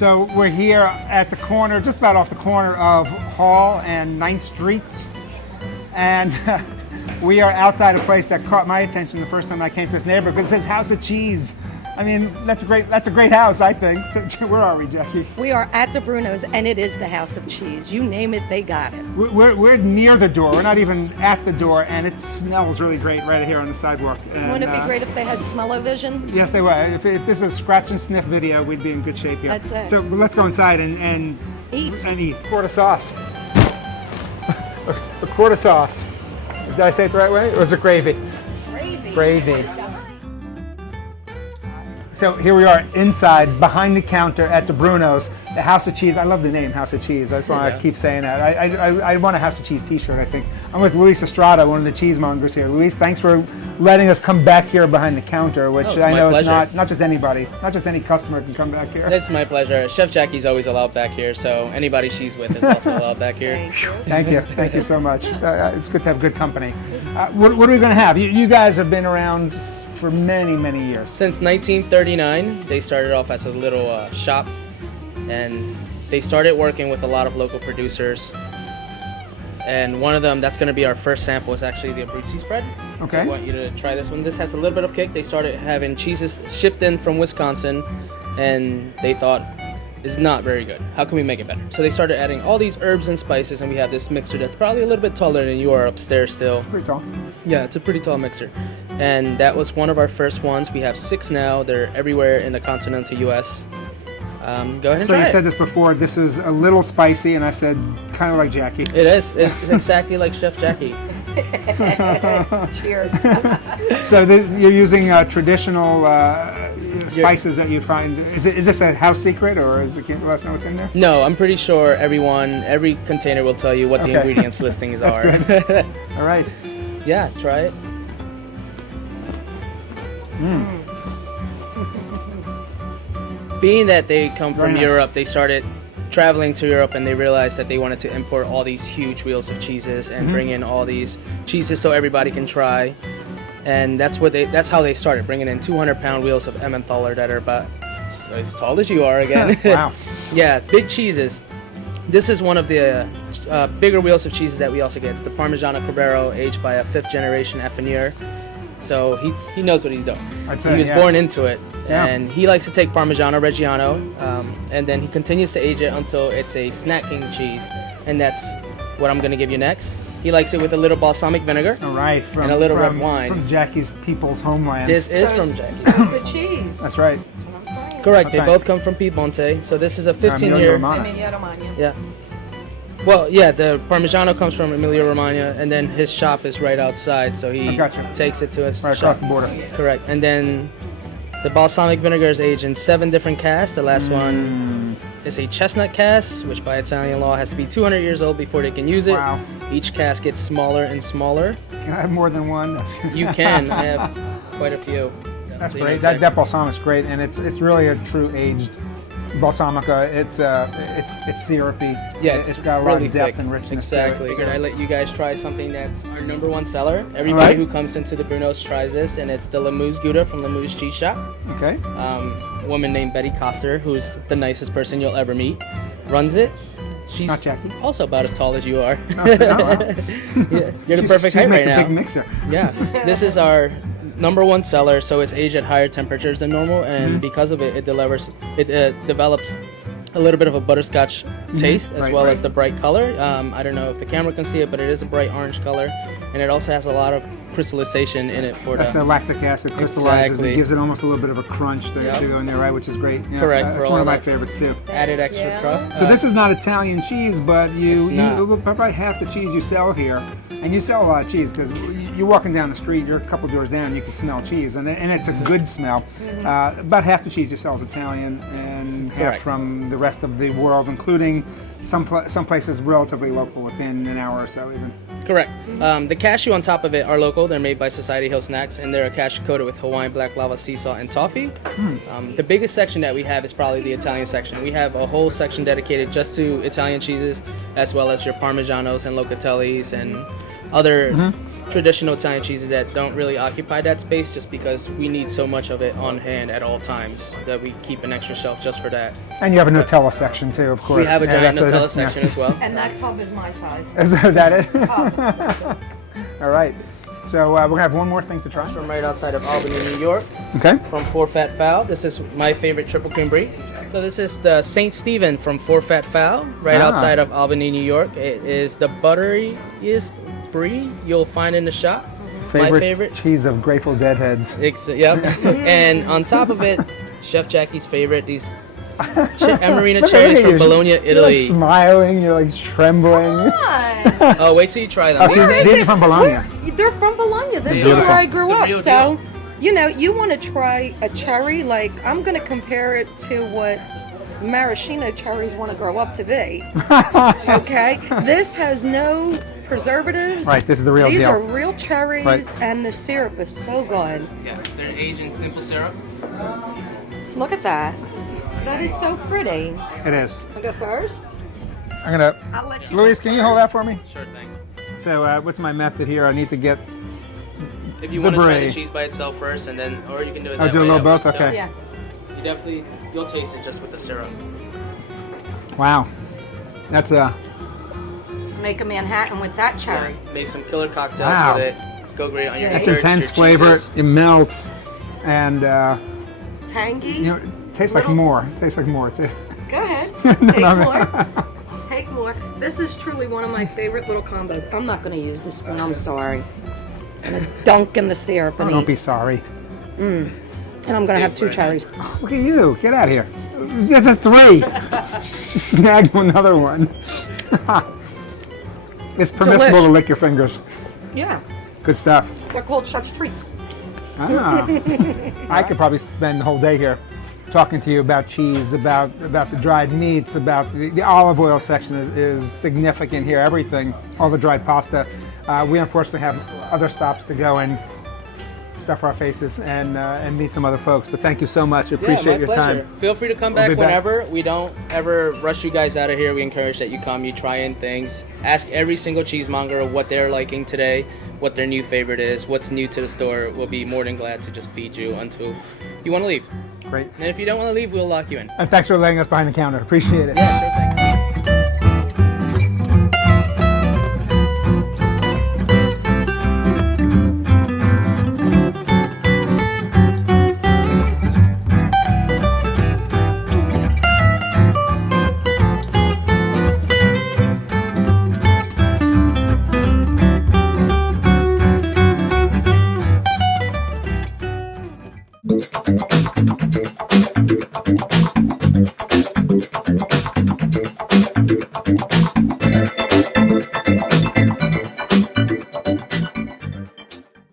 So we're here at the corner, just about off the corner of Hall and 9th Streets. And we are outside a place that caught my attention the first time I came to this neighborhood because it says House of Cheese. I mean, that's a great house, I think. Where are we, Jackie? We are at DiBruno's, and it is the House of Cheese. You name it, they got it. We're near the door. We're not even at the door, and it smells really great right here on the sidewalk. And, Wouldn't it be great if they had smell-o-vision? Yes, they would. If this is a scratch and sniff video, we'd be in good shape here. That's it. So let's go inside and Eat. And eat. Quart of sauce. A quart of sauce. Did I say it the right way, or is it gravy? Gravy. Gravy. So here we are inside, behind the counter at DiBruno's, the House of Cheese. I love the name, House of Cheese. I just want to keep saying that. I want a House of Cheese t-shirt, I think. I'm with Luis Estrada, one of the cheesemongers here. Luis, thanks for letting us come back here behind the counter, which I know is not just anybody, not just any customer can come back here. It's my pleasure. Chef Jackie's always allowed back here, so anybody she's with is also allowed back here. Thank you. Thank you so much. It's good to have good company. What are we going to have? You guys have been around for many, many years. Since 1939, they started off as a little shop, and they started working with a lot of local producers. And one of them, that's going to be our first sample, is actually the Abruzzi spread. Okay. I want you to try this one. This has a little bit of kick. They started having cheeses shipped in from Wisconsin, and they thought, it's not very good. How can we make it better? So they started adding all these herbs and spices, and we have this mixer that's probably a little bit taller than you are upstairs still. It's pretty tall. Yeah, it's a pretty tall mixer. And that was one of our first ones. We have 6 now. They're everywhere in the continental U.S. Go ahead and try it. So you said this before, this is a little spicy, and I said kind of like Jackie. It is. It's exactly like Chef Jackie. Cheers. So you're using traditional spices that you find. Is this a house secret, or can't let us know what's in there? No, I'm pretty sure every container will tell you what the ingredients listings are. Good. All right. Yeah, try it. Being that they come from Europe, they started traveling to Europe, and they realized that they wanted to import all these huge wheels of cheeses and bring in all these cheeses so everybody can try. And that's how they started, bringing in 200-pound wheels of Emmentaler that are about as tall as you are again. Wow. Yeah, big cheeses. This is one of the bigger wheels of cheeses that we also get. It's the Parmigiano Carbero, aged by a 5th-generation Effinier. So he knows what he's doing. He was born into it. Yeah. And he likes to take Parmigiano Reggiano, and then he continues to age it until it's a snacking cheese. And that's what I'm going to give you next. He likes it with a little balsamic vinegar. All right. And a little red wine. From Jackie's people's homeland. This is from Jackie. So is the cheese. That's right. That's what I'm saying. Correct. They both come from Piemonte. So this is a 15-year. Emilia Romagna. Yeah. Well, yeah, the Parmigiano comes from Emilia Romagna, and then his shop is right outside, so he takes it to his right shop. across the border. Correct. And then the balsamic vinegar is aged in 7 different casks. The last one is a chestnut cask, which by Italian law has to be 200 years old before they can use it. Wow. Each cask gets smaller and smaller. Can I have more than one? You can. I have quite a few. That's So great. That balsamic's great, and it's really a true aged balsamica. It's syrupy. Yeah, it's got a really lot of depth thick. and richness. Exactly. To it, Figured I'd let you guys try something that's our #1 seller. Everybody who comes into the Bruno's tries this, and it's the Lamousse Gouda from Lamousse Cheese Shop. Okay. A woman named Betty Coster, who's the nicest person you'll ever meet, runs it. She's Not Jackie. also about as tall as you are. No, wow. Yeah, you're the perfect height right now. She's a big mixer. Yeah, this is our #1 seller, so it's aged at higher temperatures than normal, and because of it, it develops a little bit of a butterscotch taste, as well as the bright color. I don't know if the camera can see it, but it is a bright orange color, and it also has a lot of crystallization in it for That's the lactic acid crystallizes. Exactly. It gives it almost a little bit of a crunch to go in there, right? Which is great. Yeah, Correct. That's for all one of my that favorites too. added extra crust. So this is not Italian cheese, but It's not. probably half the cheese you sell here, and you sell a lot of cheese because you're walking down the street, you're a couple doors down, you can smell cheese, and it's a good smell. About half the cheese you sell is Italian, and half from the rest of the world, including some places relatively local, within an hour or so even. Correct. The cashew on top of it are local. They're made by Society Hill Snacks, and they're a cashew coated with Hawaiian black lava sea salt and toffee. The biggest section that we have is probably the Italian section. We have a whole section dedicated just to Italian cheeses, as well as your Parmigianos and Locatellis and other traditional Italian cheeses that don't really occupy that space, just because we need so much of it on hand at all times that we keep an extra shelf just for that. And you have a Nutella section too, of course. We have a giant that's Nutella section as well. And that tub is my size. Is that it? Tub. All right. So we're gonna have one more thing to try. From right outside of Albany, New York, Okay. from Four Fat Fowl. This is my favorite triple cream brie. So this is the Saint Stephen from Four Fat Fowl, right outside of Albany, New York. It is the butteriest brie you'll find in the shop. My favorite cheese of Grateful Dead heads. Yep. And on top of it, Chef Jackie's favorite, these Amarena cherries from Bologna, Italy. You're like smiling, you're like trembling. Oh, wait till you try them. Oh, these are from Bologna. They're from Bologna. This is Beautiful. where I grew up. real So, deal. you know, you want to try a cherry, like, I'm going to compare it to what maraschino cherries want to grow up to be. Okay? This has no preservatives. Right, this is the real These deal. are real cherries, Right. and the syrup is so good. Yeah, they're aged in simple syrup. Look at that. That is so pretty. It is. I'll go first. I'm gonna. I'll let you. Luis, can you hold that for me? Sure thing. So, what's my method here? I need to get. If you want to try brie. the cheese by itself first, and then, or you can do it I'll that do a way, little that both? works too. Okay. Yeah. You definitely, you'll taste it just with the syrup. Wow, that's a. Make a Manhattan with that cherry. Make some killer cocktails Wow. with it. Go great on your That's desserts, intense your flavor. cheeses. It melts, and Tangy. you know, it tastes like Little- more. It tastes like more too. Go ahead. No, Take no. more. Take more. This is truly one of my favorite little combos. I'm not going to use the spoon. I'm sorry. I'm going to dunk in the syrup and Don't eat. be sorry. And I'm going to have 2 cherries. Look at you. Get out of here. That's a 3. Snag another one. It's permissible Delish. to lick your fingers. Yeah. Good stuff. They're called chef's treats. Ah. I could probably spend the whole day here talking to you about cheese, about the dried meats, about the olive oil section is significant here. Everything, all the dried pasta. We unfortunately have other stops to go and stuff our faces and meet some other folks. But thank you so much. Appreciate Yeah, my your pleasure. time. Feel free to come We'll back be back. whenever. We don't ever rush you guys out of here. We encourage that you come, you try in things. Ask every single cheesemonger what they're liking today, what their new favorite is, what's new to the store. We'll be more than glad to just feed you until you want to leave. Great. And if you don't want to leave, we'll lock you in. And thanks for letting us behind the counter. Appreciate it. Yeah, sure thing. Thank you.